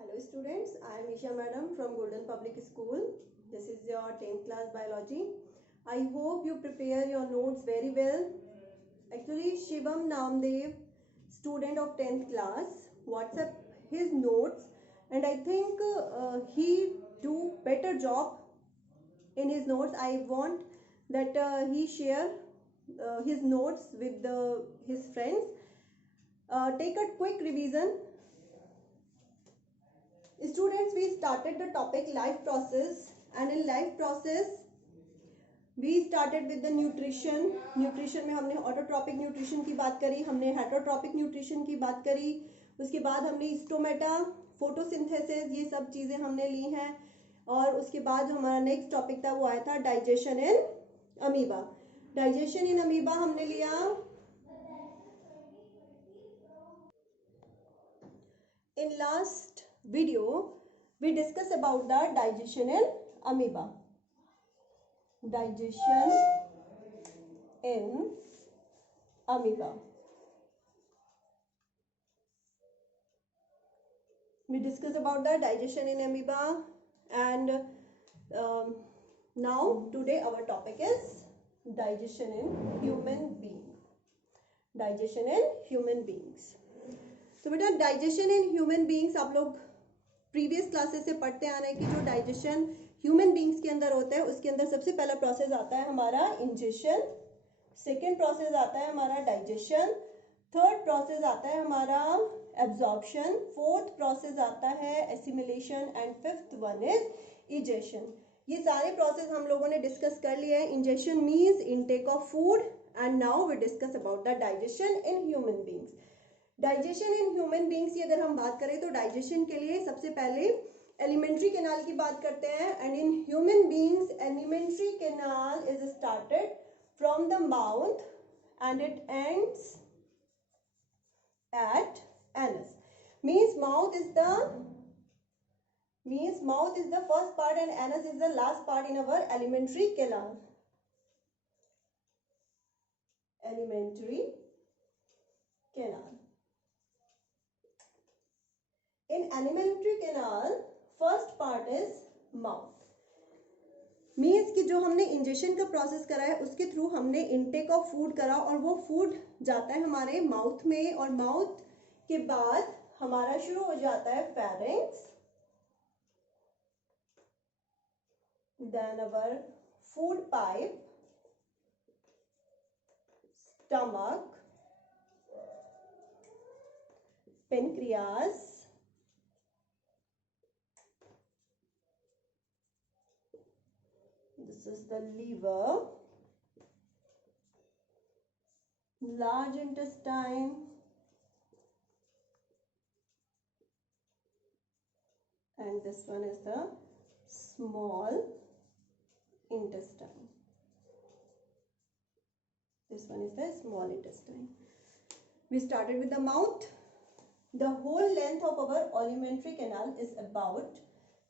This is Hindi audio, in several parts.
Hello students, I am Isha Madam from Golden Public School. This is your 10th class biology. I hope you prepare your notes very well. Actually Shivam Namdev, student of 10th class, WhatsApp his notes and I think he do better job in his notes. I want that he share his notes with his friends. Take a quick revision. Students, we started the topic life process, and in life process we started with the nutrition. Nutrition में हमने ऑटोट्रॉपिक न्यूट्रिशन की बात करी, हमने हेटरोट्रॉपिक न्यूट्रिशन की बात करी, उसके बाद हमने स्टोमेटा, फोटोसिंथेसिस, ये सब चीज़ें हमने ली हैं. और उसके बाद जो हमारा नेक्स्ट टॉपिक था वो आया था digestion in amoeba. Digestion in amoeba हमने लिया. In last video we discussed about the digestion in amoeba. Digestion in amoeba. We discussed about the digestion in amoeba and now today our topic is digestion in human being. Digestion in human beings. तो बेटा डाइजेशन इन ह्यूमन बीइंग्स आप लोग प्रीवियस क्लासेस से पढ़ते आ रहे हैं कि जो डाइजेशन ह्यूमन बीइंग्स के अंदर होता है उसके अंदर सबसे पहला प्रोसेस आता है हमारा इंजेशन, सेकेंड प्रोसेस आता है हमारा डाइजेशन, थर्ड प्रोसेस आता है हमारा एब्जॉर्प्शन, फोर्थ प्रोसेस आता है assimilation and fifth one is egestion. ये सारे प्रोसेस हम लोगों ने डिस्कस कर लिए हैं. Ingestion means intake of food and now we discuss about the digestion in human beings. Digestion in human beings की अगर हम बात करें तो डाइजेशन के लिए सबसे पहले एलिमेंट्री कैनाल की बात करते हैं. And in human beings alimentary canal is started from the mouth and it ends at anus. Means mouth is the first part and anus is the last part in our alimentary canal. Alimentary canal. In alimentary canal, first part is mouth. Means कि जो हमने इंजेक्शन का प्रोसेस करा है उसके थ्रू हमने इनटेक ऑफ फूड करा और वो फूड जाता है हमारे माउथ में और माउथ के बाद हमारा शुरू हो जाता है pharynx, then our food pipe, stomach, pancreas, this is the liver, large intestine, and this one is the small intestine. This one is the small intestine. We started with the mouth. The whole length of our alimentary canal is about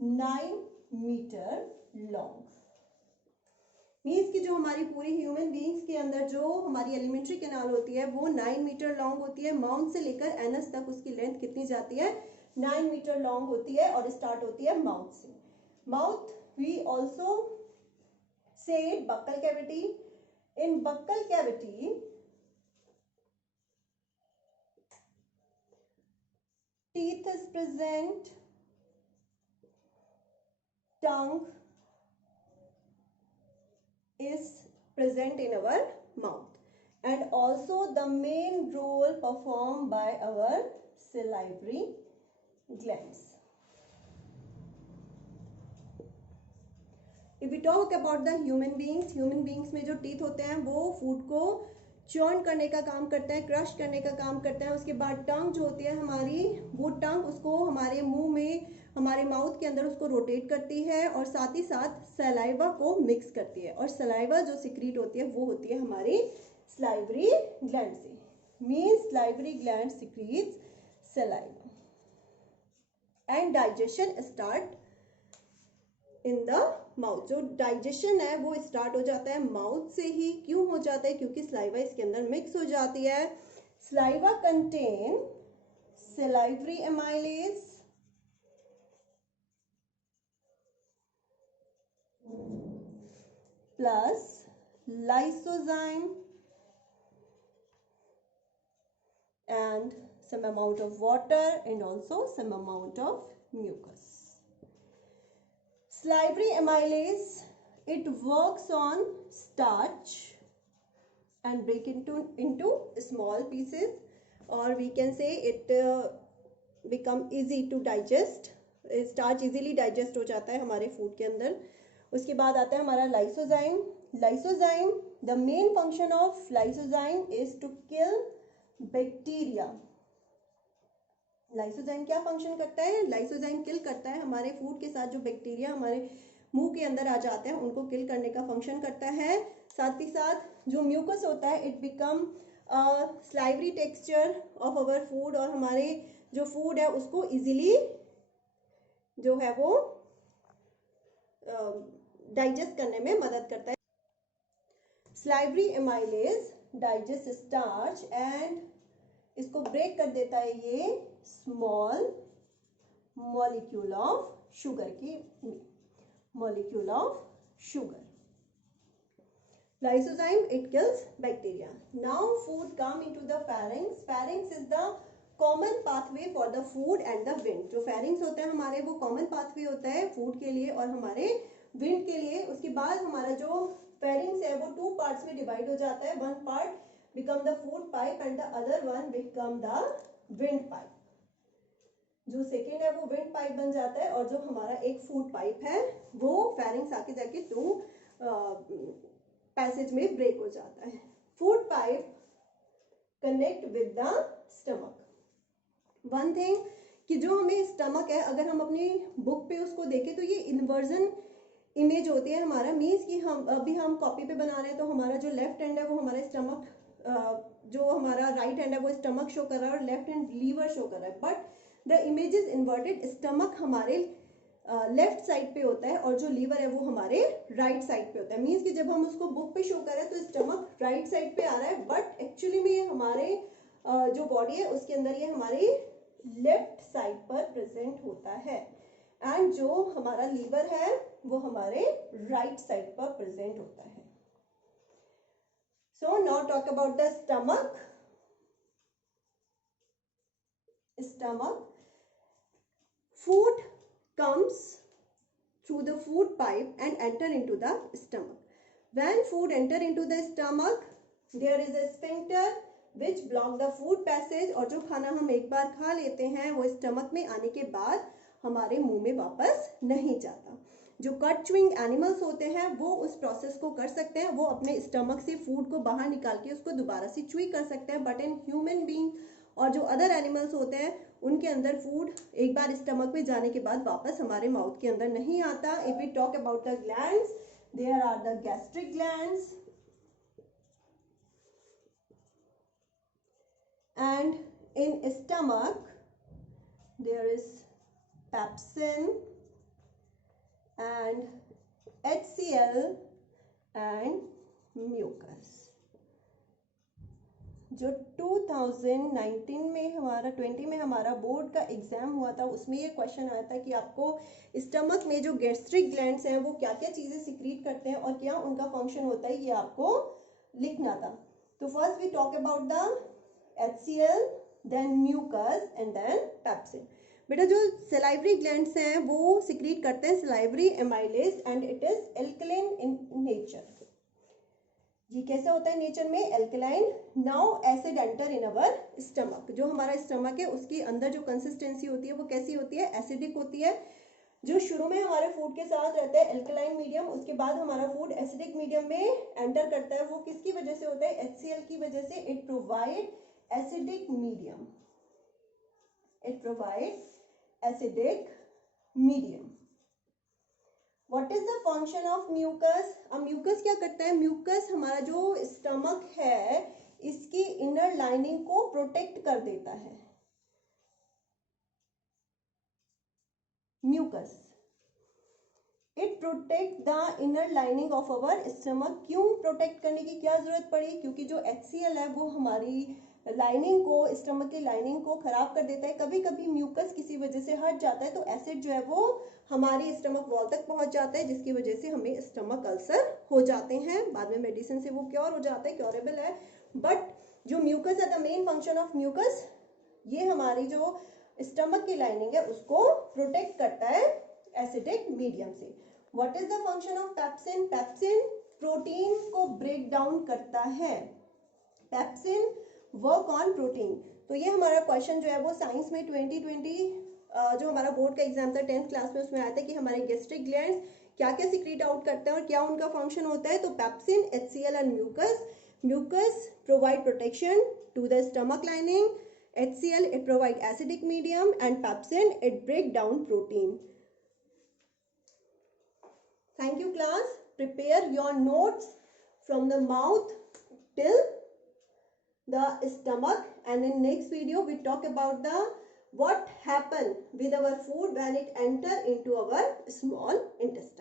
9 meter long. Means कि जो हमारी पूरी ह्यूमन बीइंग्स के अंदर जो हमारी एलिमेंट्री कैनाल होती है वो 9 मीटर लॉन्ग होती है. माउथ से लेकर एनस तक उसकी लेंथ कितनी जाती है? 9 मीटर लॉन्ग होती है और स्टार्ट होती है माउथ से. Mouth we also say buccal cavity. In buccal cavity teeth is present, tongue is present in our mouth, and also the main role performed by our salivary glands. If we talk about the human beings में जो teeth होते हैं वो फूड को च्योन करने का काम करते हैं, क्रश करने का काम करते हैं. उसके बाद टंग जो होती है हमारी, वो टंग उसको हमारे मुंह में, हमारे माउथ के अंदर उसको रोटेट करती है और साथ ही साथ सलाइवा को मिक्स करती है. और सलाइवा जो सिक्रीट होती है वो होती है हमारी सलाइवरी ग्लैंड से. Means salivary gland secretes saliva. And digestion start in the mouth. जो डाइजेशन है वो स्टार्ट हो जाता है माउथ से ही. क्यों हो जाता है? क्योंकि सलाइवा इसके अंदर मिक्स हो जाती है. Saliva contain salivary amylase, plus lysozyme and some amount of water and also some amount of mucus. Salivary amylase, it works on starch and break into small pieces, or we can say it become easy to digest. Starch easily digest हो जाता है हमारे फूड के अंदर. उसके बाद आता है हमारा lysozyme. Lysozyme, the main function of lysozyme is to kill bacteria. Lysozyme क्या फंक्शन करता है? लाइसोजाइम किल करता है हमारे फूड के साथ जो बैक्टीरिया हमारे मुंह के अंदर आ जाते हैं उनको किल करने का फंक्शन करता है. साथ ही साथ जो म्यूकस होता है it become salivary texture of our food, और हमारे जो फूड है उसको इजीली जो है वो डाइजेस्ट करने में मदद करता है. Salivary amylase digest starch and इसको ब्रेक कर देता है ये स्मॉल मॉलिक्यूल ऑफ शुगर की molecule of sugar. Lysozyme, it kills bacteria. Now food come into the pharynx. Pharynx is the common pathway for the food and the wind. जो pharynx होता है हमारे वो common pathway होता है food के लिए और हमारे wind के लिए. उसके बाद हमारा जो pharynx है वो 2 parts में divide हो जाता है. One part become the food pipe and the other one become the wind pipe. जो सेकेंड है वो wind pipe बन जाता है और जो हमारा एक food pipe है वो pharynx आके जाके 2 पैसेज में ब्रेक हो जाता है. Food pipe connect with the stomach. One thing कि जो हमें स्टमक है अगर हम अपनी बुक पे उसको देखें तो ये इन्वर्जन इमेज होती है हमारा. मीन्स कि हम अभी हम कॉपी पे बना रहे हैं तो हमारा जो लेफ्ट हैंड है वो हमारा स्टमक, जो हमारा राइट हैंड है वो स्टमक शो कर रहा है और लेफ्ट हैंड लीवर शो कर रहा है. But the image is inverted. Stomach हमारे लेफ्ट साइड पे होता है और जो लीवर है वो हमारे राइट साइड पे होता है. मींस कि जब हम उसको बुक पे शो करें तो स्टमक राइट साइड पे आ रहा है, बट एक्चुअली में ये हमारे जो बॉडी है उसके अंदर ये हमारी लेफ्ट साइड पर प्रेजेंट होता है एंड जो हमारा लीवर है वो हमारे राइट साइड पर प्रेजेंट होता है. So now talk about the stomach. Stomach, food comes through the food pipe and enter into the stomach. When food enter into the stomach, there is a sphincter which block the food passage. और जो खाना हम एक बार खा लेते हैं वो स्टमक में आने के बाद हमारे मुंह में वापस नहीं जाता. जो कट च्यूइंग एनिमल्स होते हैं वो उस प्रोसेस को कर सकते हैं, वो अपने स्टमक से फूड को बाहर निकाल के उसको दोबारा से च्यूई कर सकते हैं. बट इन ह्यूमन बीइंग और जो अदर एनिमल्स होते हैं उनके अंदर फूड एक बार स्टमक में जाने के बाद वापस हमारे माउथ के अंदर नहीं आता. If we talk about the glands, there are the gastric glands and in stomach there is pepsin and HCl and mucus. जो 2019 में हमारा 20 में हमारा बोर्ड का एग्जाम हुआ था उसमें ये क्वेश्चन आया था कि आपको स्टमक में जो गैस्ट्रिक ग्लैंड्स हैं वो क्या क्या चीज़ें सिक्रीट करते हैं और क्या उनका फंक्शन होता है, ये आपको लिखना था. तो first we talk about the HCl, then mucus and then pepsin. बेटा जो सलाइवरी ग्लैंड्स हैं वो सिक्रीट करते हैं salivary amylase and it is alkaline in nature. ये कैसे होता है नेचर में? Alkaline. Now acid enter in our stomach. जो हमारा स्टमक है उसके अंदर जो कंसिस्टेंसी होती है वो कैसी होती है? एसिडिक होती है. जो शुरू में हमारे फूड के साथ रहता है एल्कलाइन मीडियम, उसके बाद हमारा फूड एसिडिक मीडियम में एंटर करता है. वो किसकी वजह से होता है? HCl की वजह से. It provide acidic medium. It provides acidic medium. What is the function of mucus? अब mucus क्या करता है? mucus हमारा जो स्टमक है इसकी इनर लाइनिंग को प्रोटेक्ट कर देता है. mucus it protect the inner lining of our stomach. क्यों प्रोटेक्ट करने की क्या जरूरत पड़ी? क्योंकि जो HCl है वो हमारी लाइनिंग को, स्टमक की लाइनिंग को खराब कर देता है। कभी कभी म्यूकस किसी वजह से हट जाता है तो एसिड जो है वो हमारी स्टमक वॉल तक पहुंच जाता है, जिसकी वजह से हमें स्टमक अल्सर हो जाते हैं। बाद में मेडिसिन से वो क्योर हो जाता है, क्योरेबल है। बट जो म्यूकस है, the main function of mucus, ये हमारी जो स्टमक की लाइनिंग है उसको प्रोटेक्ट करता है एसिडिक मीडियम से। What is the function of pepsin? Pepsin protein को ब्रेक डाउन करता है। Pepsin work on protein. तो ये हमारा क्वेश्चन जो है वो साइंस में 2020 जो हमारा बोर्ड का एग्जाम था 10th क्लास में, उसमें आया था कि हमारे गैस्ट्रिक ग्लैंड्स क्या क्या सिक्रीट आउट करते हैं और क्या उनका फंक्शन होता है। तो pepsin, HCl and mucus. Mucus provide protection to the stomach lining, HCl it provide acidic medium, and pepsin it break down protein. Thank you class. Prepare your notes from the mouth till the stomach, and in next video we talk about the what happen with our food when it enter into our small intestine.